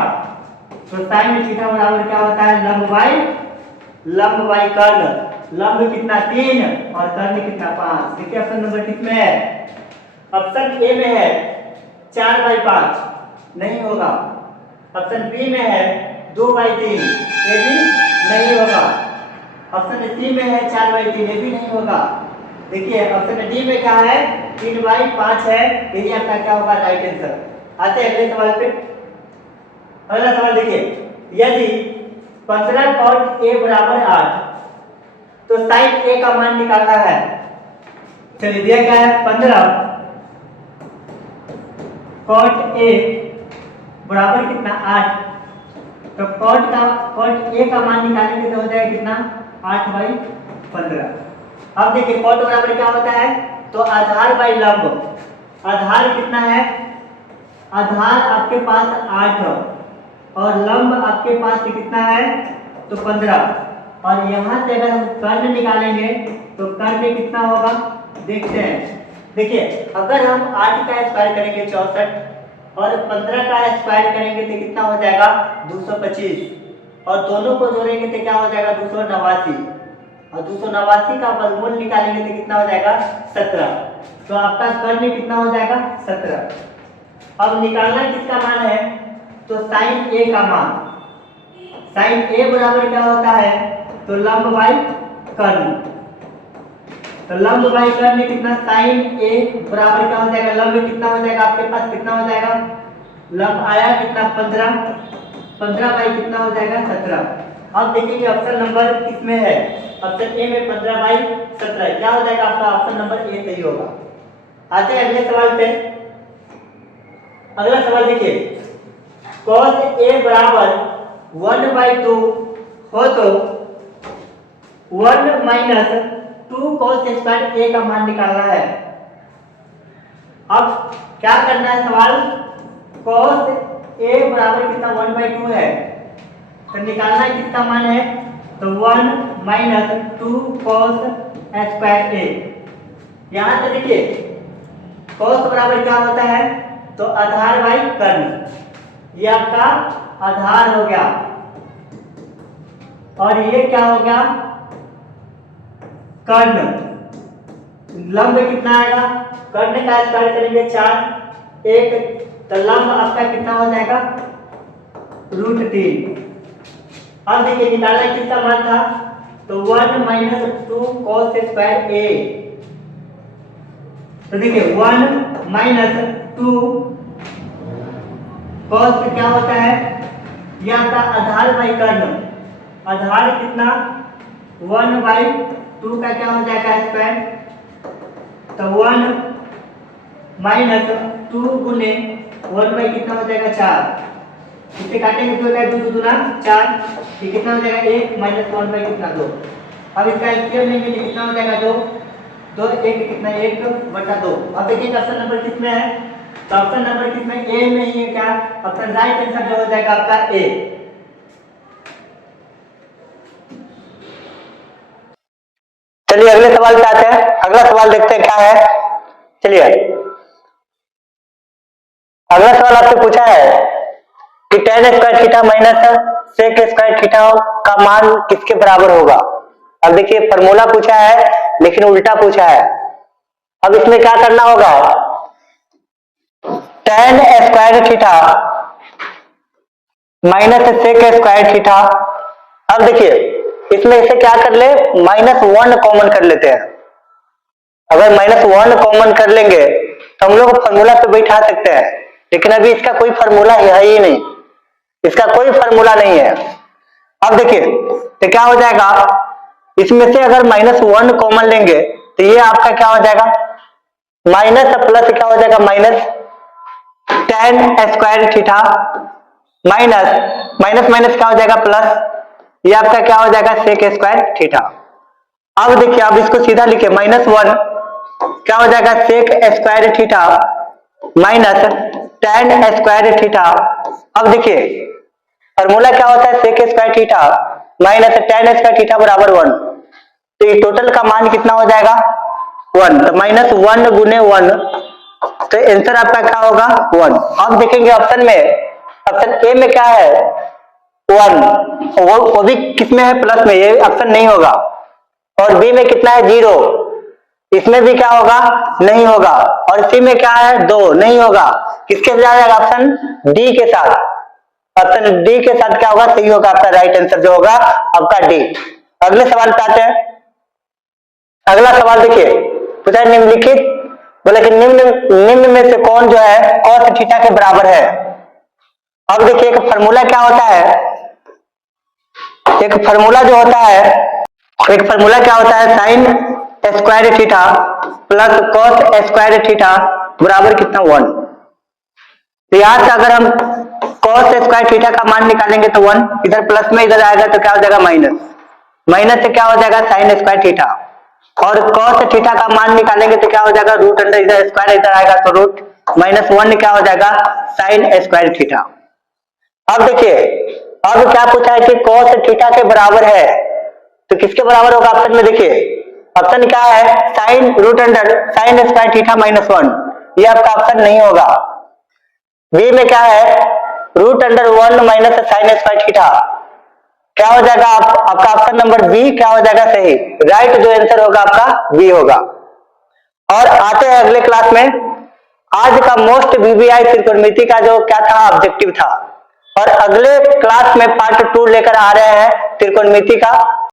तो sin थीटा बराबर क्या होता है, लंब बाई कर्ण। लंब कितना 3 और कर्ण कितना 5। देखिए ऑप्शन नंबर किसमें है, ऑप्शन ए में है 4/5 नहीं होगा, ऑप्शन बी में है 2/3 ये भी नहीं होगा, ऑप्शन सी में है 4/3 ये भी नहीं होगा। देखिए ऑप्शन डी में क्या है 3/5 है, यही आपका क्या होगा राइट आंसर। आते हैं अगले सवाल पे। अगला सवाल देखिए, यदि 15 cot a बराबर 8 तो sin a का मान निकालना है। चलिए दिया क्या है 15 cot a बराबर कितना 8, तो cot a का मान निकालेंगे तो हो जाएगा कितना 8/15। अब देखिए cot बराबर क्या होता है, तो आधार बाई लंब। आधार कितना है, आधार आपके पास 8 और लंब आपके पास कितना है, तो 15। और यहाँ से अगर हम कर्ण निकालेंगे तो कर्ण कितना होगा देखते हैं। देखिए अगर हम 8 का स्क्वायर करेंगे 64 और 15 का स्क्वायर करेंगे तो कितना हो जाएगा 225, और दोनों को जोड़ेंगे तो क्या हो जाएगा 289, और 289 का वर्गमूल निकालेंगे तो कितना हो जाएगा 17। तो आपका कर्ण कितना हो जाएगा 17। अब निकालना किसका मान है, तो sin a का मान। sin a बराबर क्या होता है, तो लंब बाई कर्ण। तो लंब बाई कर्ण कितना sin a बराबर क्या हो जाएगा, लंब कितना हो जाएगा आपके पास, कितना हो जाएगा लंब आया कितना 15 15 बाई कितना हो जाएगा 17। अब देखेंगे ऑप्शन नंबर किसमें है, ऑप्शन ए में 15 बाई 17 क्या हो जाएगा आपका, ऑप्शन नंबर ए सही होगा। आते हैं अगले सवाल पे। अगला सवाल देखिए, cos a बराबर 1/2 हो तो 1 माइनस 2 cos स्क्वायर a का मान निकालना है। अब क्या करना है सवाल, cos a बराबर कितना 1/2 है तो निकालना है किसका मान है, तो 1 माइनस 2 cos स्क्वायर a। यहाँ से देखिए cos बराबर क्या होता है, तो आधार बाई कर्ण, ये आपका आधार हो गया और ये क्या हो गया कर्ण। लंब कितना आएगा, कर्ण का स्क्वायर करेंगे 4 1 तो लंब आपका कितना हो जाएगा √3। अब देखिए निकालना किसका मान था, तो 1 माइनस 2 cos स्क्वायर a। तो देखिए 1 माइनस 2 cos क्या होता है, यह आपका आधार बाई कर्ण, आधार कितना 1/2 का क्या हो जाएगा स्क्वायर, तो 1 माइनस 2 गुने 1 बाई कितना हो जाएगा 4। इसे काटेंगे तो होता है 2 दूना 4, ये कितना हो जाएगा 1 माइनस 1 बाई कितना 2। अब इसका एलसीएम लेंगे तो कितना हो जाएगा 2 2 1 कितना 1/2। अब देखिए ऑप्शन नंबर किसमें है, तो ऑप्शन नंबर किसमें ए में ही है क्या, ऑप्शन राइट आंसर जो हो जाएगा आपका ए। चलिए अगले सवाल पे आते हैं। अगला सवाल देखते हैं क्या है। चलिए अगला सवाल आपसे पूछा है कि tan square theta minus sec square theta का मान किसके बराबर होगा। अब देखिए फॉर्मूला पूछा है लेकिन उल्टा पूछा है। अब इसमें क्या करना होगा, tan square theta minus sec square theta. अब देखिए इसमें इसे क्या कर ले, -1 कॉमन कर लेते हैं। अगर -1 कॉमन कर लेंगे तो हम लोग फॉर्मूला पे बैठा सकते हैं, लेकिन अभी इसका कोई फॉर्मूला है ही नहीं, इसका कोई फॉर्मूला नहीं है। अब देखिए तो क्या हो जाएगा, इसमें से अगर -1 कॉमन लेंगे तो ये आपका क्या हो जाएगा, माइनस प्लस क्या हो जाएगा, minus tan square theta minus minus minus क्या हो जाएगा प्लस, ये आपका क्या हो जाएगा sec स्क्वायर थीटा। अब देखिए अब इसको सीधा लिखे, -1 क्या हो जाएगा sec square theta minus tan square theta. अब देखिए फॉर्मूला क्या होता है, sec square theta minus tan square theta बराबर 1। तो ये टोटल का मान कितना हो जाएगा 1, तो -1 गुने 1, तो आंसर आपका क्या होगा 1। अब देखेंगे ऑप्शन में, ऑप्शन ए में क्या है 1, वो भी किसमें है प्लस में, ये ऑप्शन नहीं होगा। और बी में कितना है 0, इसमें भी क्या होगा नहीं होगा। और सी में क्या है 2 नहीं होगा। किसके साथ जाएगा, ऑप्शन डी के साथ। ऑप्शन डी के साथ क्या होगा, सही होगा आपका, राइट आंसर जो होगा आपका डी। अगले सवाल पे आते हैं। अगला सवाल देखिए पूछा है निम्नलिखित, बोले कि निम्न में से कौन जो है cos थीटा के बराबर है। अब देखिए एक फॉर्मूला क्या होता है, एक फॉर्मूला जो होता है, एक फॉर्मूला क्या होता है, sign square theta plus cos square theta बराबर कितना 1। तो यहां से अगर हम cos स्क्वायर थीटा का मान निकालेंगे तो 1, इधर प्लस में इधर आएगा तो क्या हो जाएगा माइनस, माइनस से क्या हो जाएगा साइन स्क्वायर थीटा। और cos थीटा का मान निकालेंगे तो क्या हो जाएगा रूट अंडर, इधर स्क्वायर इधर आएगा तो रूट, -1 क्या हो जाएगा साइन स्क्वायर थीटा। अब देखिए अब क्या पूछा है कि cos थीटा के बराबर है, तो किसके बराबर होगा ऑप्शन में देखिए, ऑप्शन क्या है sine root under sine square theta -1, ये आपका ऑप्शन नहीं होगा। बी में क्या है root under 1 minus sine square theta, क्या हो जाएगा आपका ऑप्शन नंबर बी क्या हो जाएगा सही, राइट जो आंसर होगा आपका बी होगा। और आते हैं अगले क्लास में। आज का मोस्ट बीबीआई त्रिकोणमिति का जो क्या था ऑब्जेक्टिव था, और अगले क्लास में पार्ट 2 लेकर आ रहे हैं त्रिकोणमिति का।